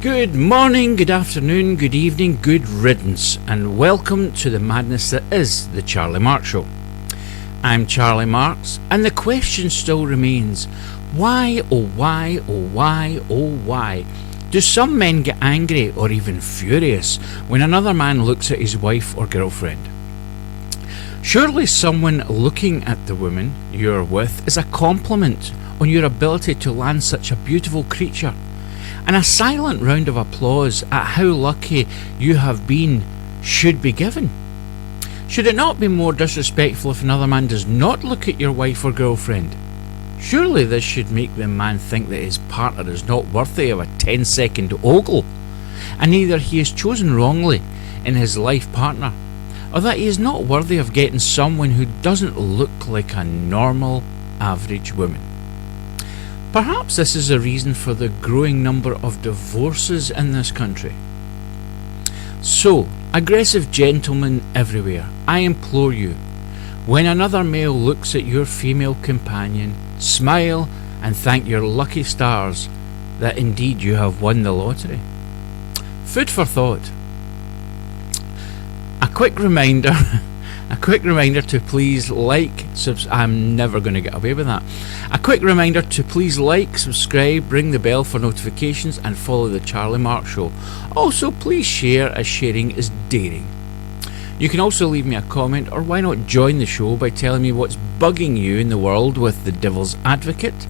Good morning, good afternoon, good evening, good riddance, and welcome to the madness that is the Charlie Marx Show. I'm Charlie Marx, and the question still remains, why, oh why, oh why, oh why, do some men get angry or even furious when another man looks at his wife or girlfriend? Surely someone looking at the woman you're with is a compliment on your ability to land such a beautiful creature, and a silent round of applause at how lucky you have been should be given. Should it not be more disrespectful if another man does not look at your wife or girlfriend? Surely this should make the man think that his partner is not worthy of a 10-second ogle, and either he is chosen wrongly in his life partner, or that he is not worthy of getting someone who doesn't look like a normal, average woman. Perhaps this is a reason for the growing number of divorces in this country. So, aggressive gentlemen everywhere, I implore you, when another male looks at your female companion, smile and thank your lucky stars that indeed you have won the lottery. Food for thought. A quick reminder to please like, I'm never going to get away with that. A quick reminder to please like, subscribe, ring the bell for notifications, and follow the Charlie Marx Show. Also, please share, as sharing is daring. You can also leave me a comment, or why not join the show by telling me what's bugging you in the world with the Devil's Advocate.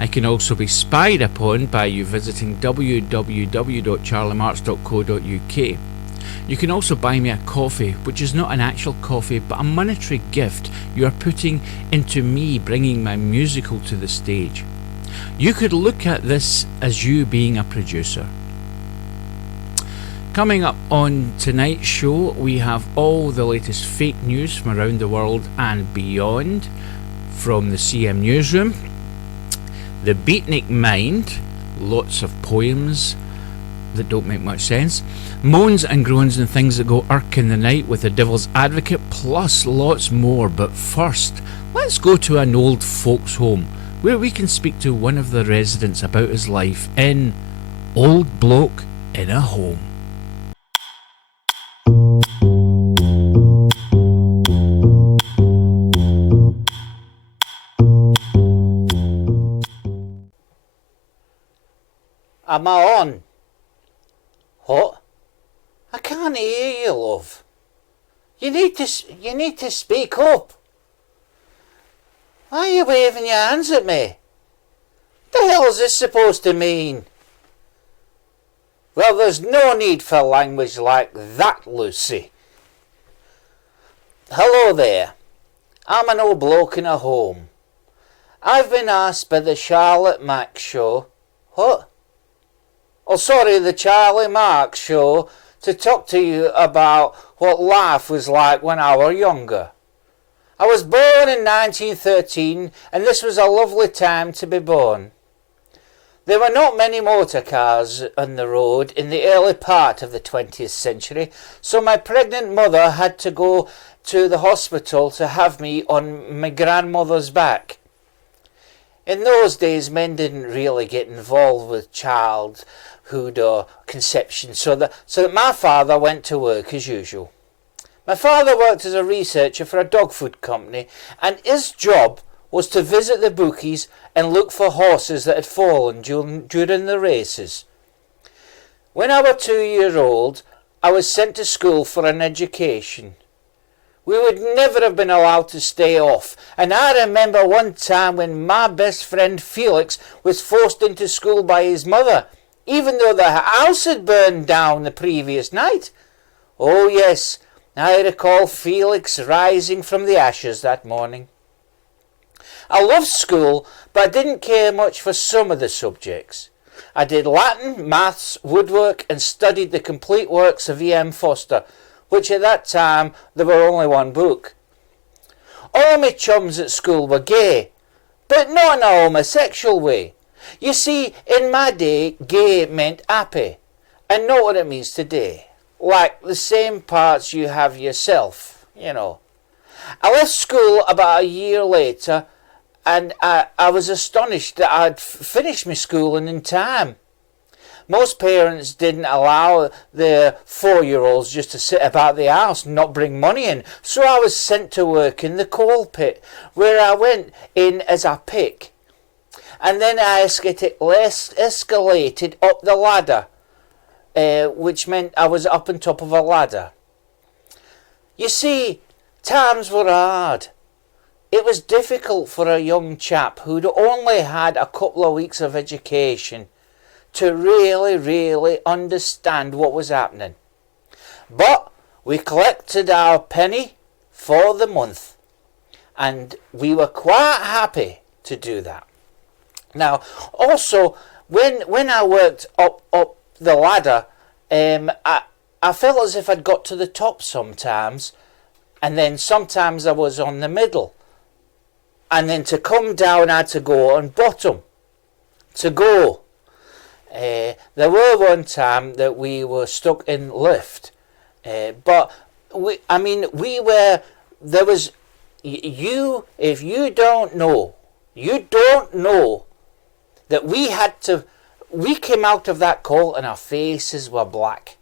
I can also be spied upon by you visiting www.charliemarx.co.uk. You can also buy me a coffee, which is not an actual coffee but a monetary gift you are putting into me bringing my musical to the stage. You could look at this as you being a producer. Coming up on tonight's show, we have all the latest fake news from around the world and beyond from the CM Newsroom, the Beatnik Mind, lots of poems that don't make much sense, moans and groans and things that go irk in the night with the Devil's Advocate, plus lots more. But first, let's go to an old folks home where we can speak to one of the residents about his life in Old Bloke in a Home. Am I on? What? I can't hear you, love. You need to speak up. Why are you waving your hands at me? What the hell is this supposed to mean? Well, there's no need for language like that, Lucy. Hello there. I'm an old bloke in a home. I've been asked by the Charlotte Max Show. What? Oh, sorry, the Charlie Marx Show, to talk to you about what life was like when I was younger. I was born in 1913, and this was a lovely time to be born. There were not many motor cars on the road in the early part of the 20th century, so my pregnant mother had to go to the hospital to have me on my grandmother's back. In those days, men didn't really get involved with childhood or conception, so that my father went to work as usual. My father worked as a researcher for a dog food company, and his job was to visit the bookies and look for horses that had fallen during the races. When I was 2 years old, I was sent to school for an education. We would never have been allowed to stay off, and I remember one time when my best friend Felix was forced into school by his mother, even though the house had burned down the previous night. Oh yes, I recall Felix rising from the ashes that morning. I loved school, but I didn't care much for some of the subjects. I did Latin, maths, woodwork, and studied the complete works of E.M. Foster, which at that time there were only one book. All my chums at school were gay, but not in a homosexual way. You see, in my day, gay meant happy, and not what it means today. Like the same parts you have yourself, you know. I left school about a year later, and I was astonished that I'd finished my schooling in time. Most parents didn't allow their 4-year-olds just to sit about the house and not bring money in. So I was sent to work in the coal pit, where I went in as a pick. And then I escalated up the ladder, which meant I was up on top of a ladder. You see, times were hard. It was difficult for a young chap who'd only had a couple of weeks of education to really understand what was happening. But we collected our penny for the month, and we were quite happy to do that. Now, also, when I worked up the ladder, I felt as if I'd got to the top sometimes, and then sometimes I was on the middle. And then to come down, I had to go on bottom. To go. There were one time that we were stuck in lift. But, there was, if you don't know that we came out of that call and our faces were black.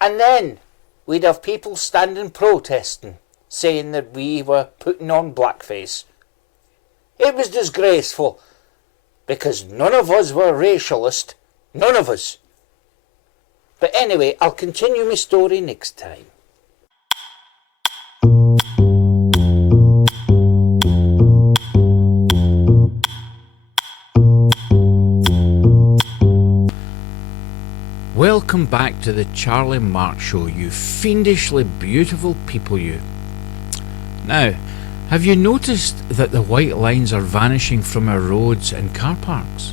And then we'd have people standing protesting, saying that we were putting on blackface. It was disgraceful, because none of us were racialist. None of us. But anyway, I'll continue my story next time. Welcome back to the Charlie Marx Show, you fiendishly beautiful people, you. Now, have you noticed that the white lines are vanishing from our roads and car parks?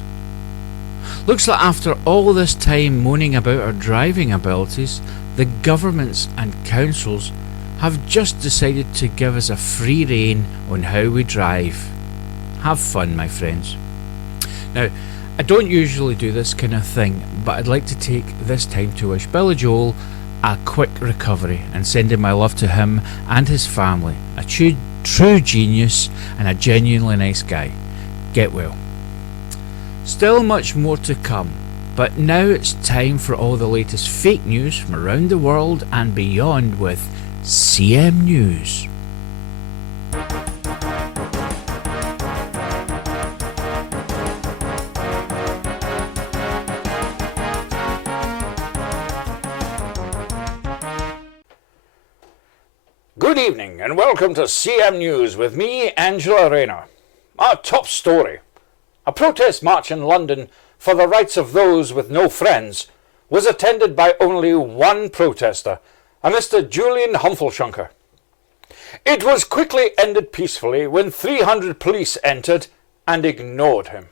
Looks like after all this time moaning about our driving abilities, the governments and councils have just decided to give us a free rein on how we drive. Have fun, my friends. Now, I don't usually do this kind of thing, but I'd like to take this time to wish Billy Joel a quick recovery and sending my love to him and his family. A true genius and a genuinely nice guy. Get well. Still much more to come, but now it's time for all the latest fake news from around the world and beyond with CM News. Good evening and welcome to CM News with me, Angela Raynor. Our top story. A protest march in London for the rights of those with no friends was attended by only one protester, a Mr. Julian Humfelshunker. It was quickly ended peacefully when 300 police entered and ignored him.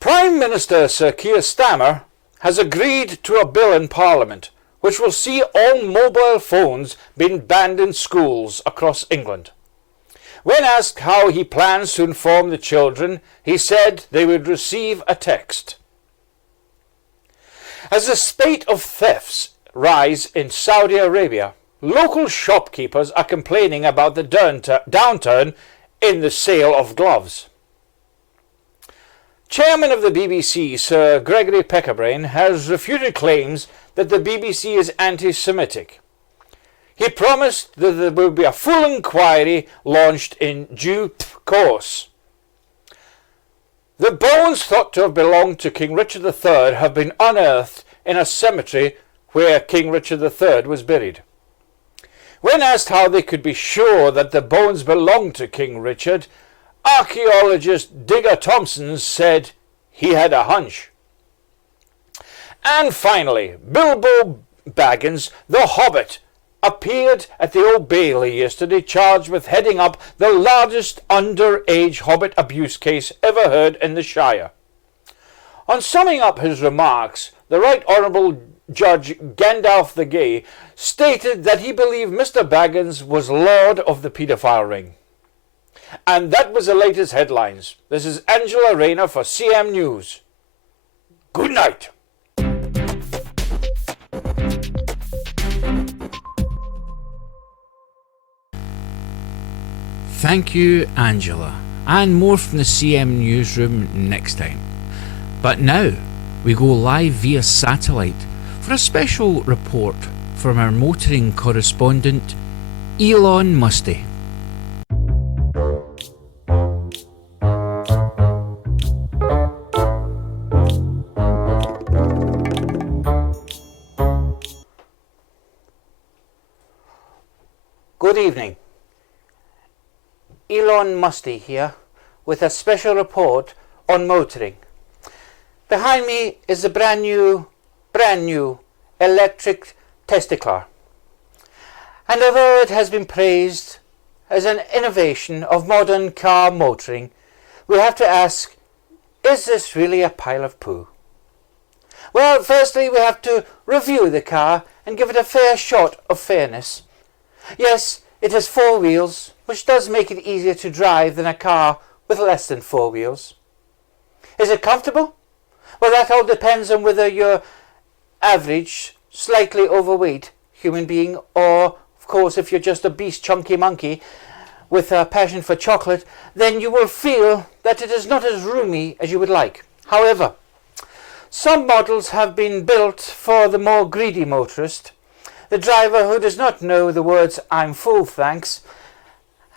Prime Minister Sir Keir Starmer has agreed to a bill in Parliament which will see all mobile phones being banned in schools across England. When asked how he plans to inform the children, he said they would receive a text. As the spate of thefts rise in Saudi Arabia, local shopkeepers are complaining about the downturn in the sale of gloves. Chairman of the BBC, Sir Gregory Peckerbrain, has refuted claims that the BBC is anti-Semitic. He promised that there will be a full inquiry launched in due course. The bones thought to have belonged to King Richard III have been unearthed in a cemetery where King Richard III was buried. When asked how they could be sure that the bones belonged to King Richard, archaeologist Digger Thompson said he had a hunch. And finally, Bilbo Baggins, the Hobbit, appeared at the Old Bailey yesterday charged with heading up the largest underage Hobbit abuse case ever heard in the Shire. On summing up his remarks, the Right Honourable Judge Gandalf the Gay stated that he believed Mr. Baggins was lord of the paedophile ring. And that was the latest headlines. This is Angela Raynor for CM News. Good night. Thank you, Angela. and more from the CM Newsroom next time. But now we go live via satellite for a special report from our motoring correspondent, Elon Musty. Good evening. Elon Musty here with a special report on motoring. Behind me is a brand new electric Testiclar. And although it has been praised as an innovation of modern car motoring, we have to ask, is this really a pile of poo? Well, firstly we have to review the car and give it a fair shot of fairness. Yes, it has 4 wheels, which does make it easier to drive than a car with less than 4 wheels. Is it comfortable? Well, that all depends on whether you're average, slightly overweight human being, or, of course, if you're just a beast chunky monkey with a passion for chocolate, then you will feel that it is not as roomy as you would like. However, some models have been built for the more greedy motorist, the driver who does not know the words "I'm full, thanks."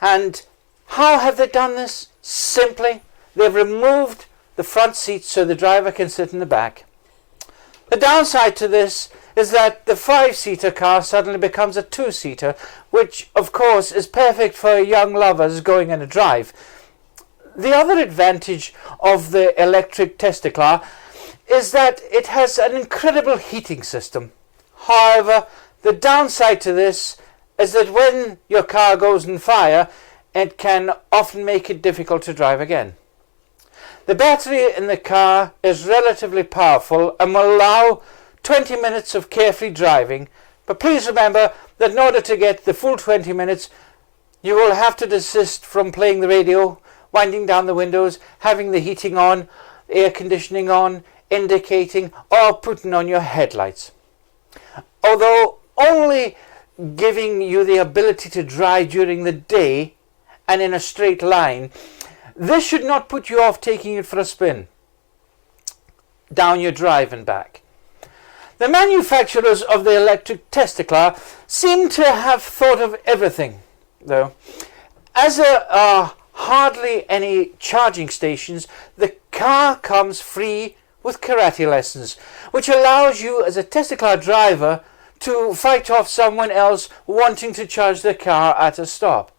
And how have they done this? Simply, they've removed the front seat so the driver can sit in the back. The downside to this is that the 5-seater car suddenly becomes a 2-seater, which of course is perfect for young lovers going on a drive. The other advantage of the electric Testiclar is that it has an incredible heating system. However, the downside to this is that when your car goes on fire, it can often make it difficult to drive again. The battery in the car is relatively powerful and will allow 20 minutes of carefree driving, but please remember that in order to get the full 20 minutes, you will have to desist from playing the radio, winding down the windows, having the heating on, air conditioning on, indicating, or putting on your headlights. Although only giving you the ability to drive during the day and in a straight line, this should not put you off taking it for a spin down your drive and back. The manufacturers of the electric Testiclar seem to have thought of everything, though. As there are hardly any charging stations, the car comes free with karate lessons, which allows you as a Testiclar driver to fight off someone else wanting to charge their car at a stop.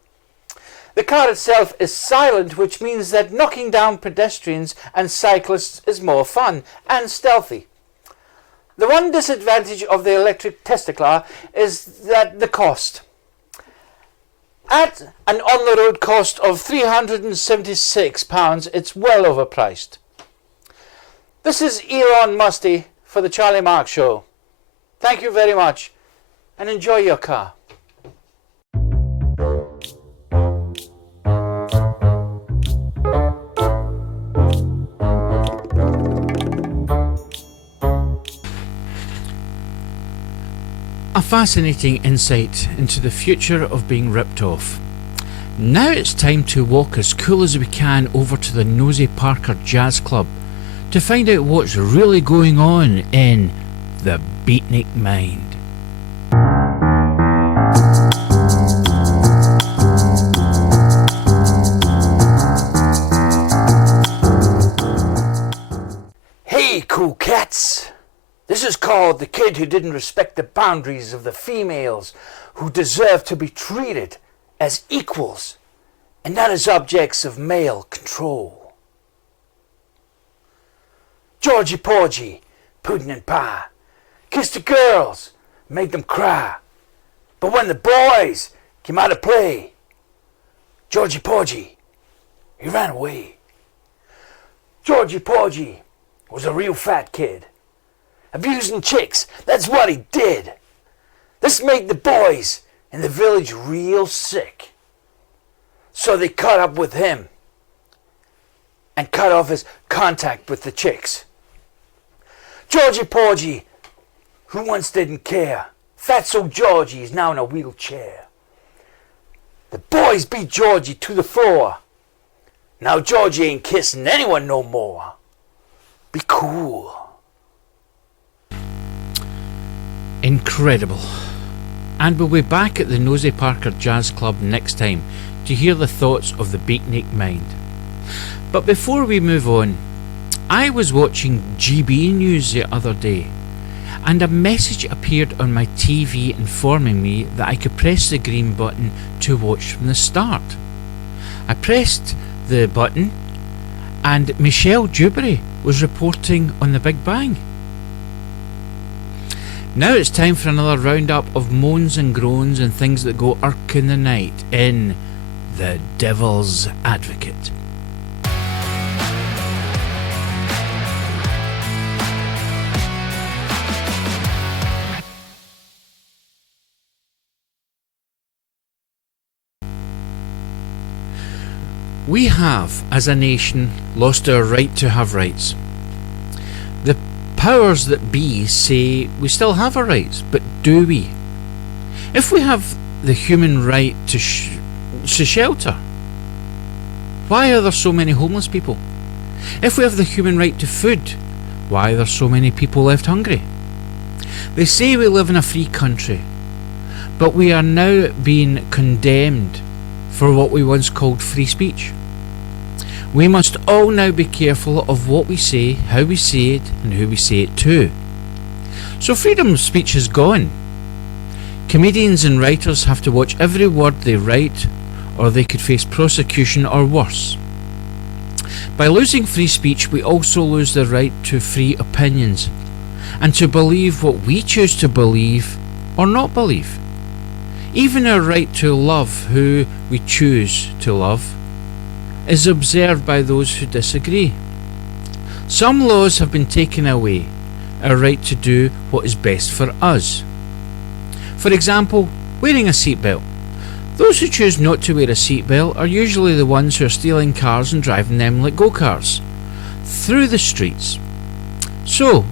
The car itself is silent, which means that knocking down pedestrians and cyclists is more fun and stealthy. The one disadvantage of the electric Testiclar is that the cost. At an on-the-road cost of £376, it's well overpriced. This is Elon Musty for the Charlie Marx Show. Thank you very much and enjoy your car. A fascinating insight into the future of being ripped off. Now it's time to walk as cool as we can over to the Nosy Parker Jazz Club to find out what's really going on in the Beatnik Mind. Hey, cool cats! This is called The Kid Who Didn't Respect the Boundaries of the Females Who Deserve to be Treated as Equals and not as objects of male control. Georgie Porgy, pudding and pie, kissed the girls, made them cry. But when the boys came out to play, Georgie Porgy, he ran away. Georgie Porgy was a real fat kid. Abusing chicks, that's what he did. This made the boys in the village real sick. So they caught up with him and cut off his contact with the chicks. Georgie Porgy, who once didn't care, Fatso Georgie is now in a wheelchair. The boys beat Georgie to the floor. Now Georgie ain't kissing anyone no more. Be cool. Incredible. And we'll be back at the Nosy Parker Jazz Club next time to hear the thoughts of the Beatnik Mind. But before we move on, I was watching GB News the other day, and a message appeared on my TV informing me that I could press the green button to watch from the start. I pressed the button and Michelle Dewberry was reporting on the Big Bang. Now it's time for another roundup of moans and groans and things that go irk in the night in The Devil's Advocate. We have, as a nation, lost our right to have rights. The powers that be say we still have our rights, but do we? If we have the human right to shelter, why are there so many homeless people? If we have the human right to food, why are there so many people left hungry? They say we live in a free country, but we are now being condemned for what we once called free speech. We must all now be careful of what we say, how we say it, and who we say it to. So freedom of speech is gone. Comedians and writers have to watch every word they write, or they could face prosecution or worse. By losing free speech, we also lose the right to free opinions, and to believe what we choose to believe or not believe. Even our right to love who we choose to love is observed by those who disagree. Some laws have been taken away, our right to do what is best for us. For example, wearing a seatbelt. Those who choose not to wear a seatbelt are usually the ones who are stealing cars and driving them like go-karts through the streets. So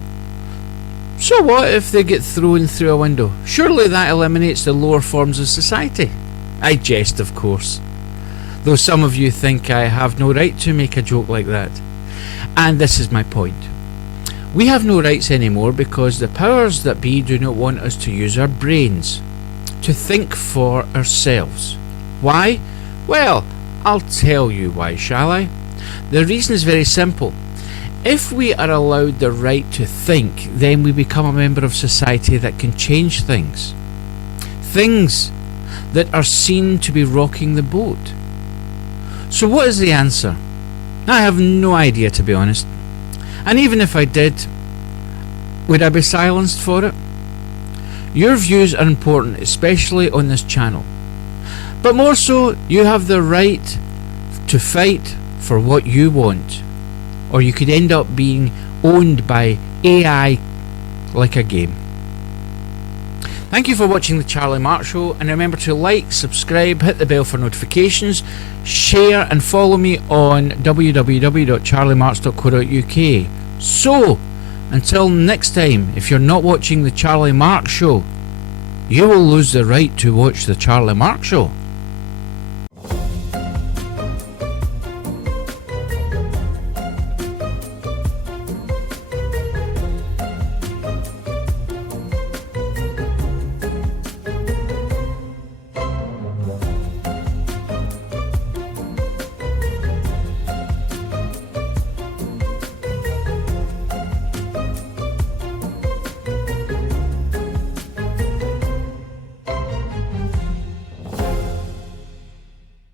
what if they get thrown through a window? Surely that eliminates the lower forms of society. I jest, of course, though some of you think I have no right to make a joke like that. And this is my point. We have no rights anymore because the powers that be do not want us to use our brains, to think for ourselves. Why? Well, I'll tell you why, shall I? The reason is very simple. If we are allowed the right to think, then we become a member of society that can change things. Things that are seen to be rocking the boat. So what is the answer? I have no idea, to be honest. And even if I did, would I be silenced for it? Your views are important, especially on this channel. But more so, you have the right to fight for what you want. Or you could end up being owned by AI like a game. Thank you for watching the Charlie Marx Show, and remember to like, subscribe, hit the bell for notifications, share and follow me on www.charliemarx.co.uk. So, until next time, if you're not watching the Charlie Marx Show, you will lose the right to watch the Charlie Marx Show.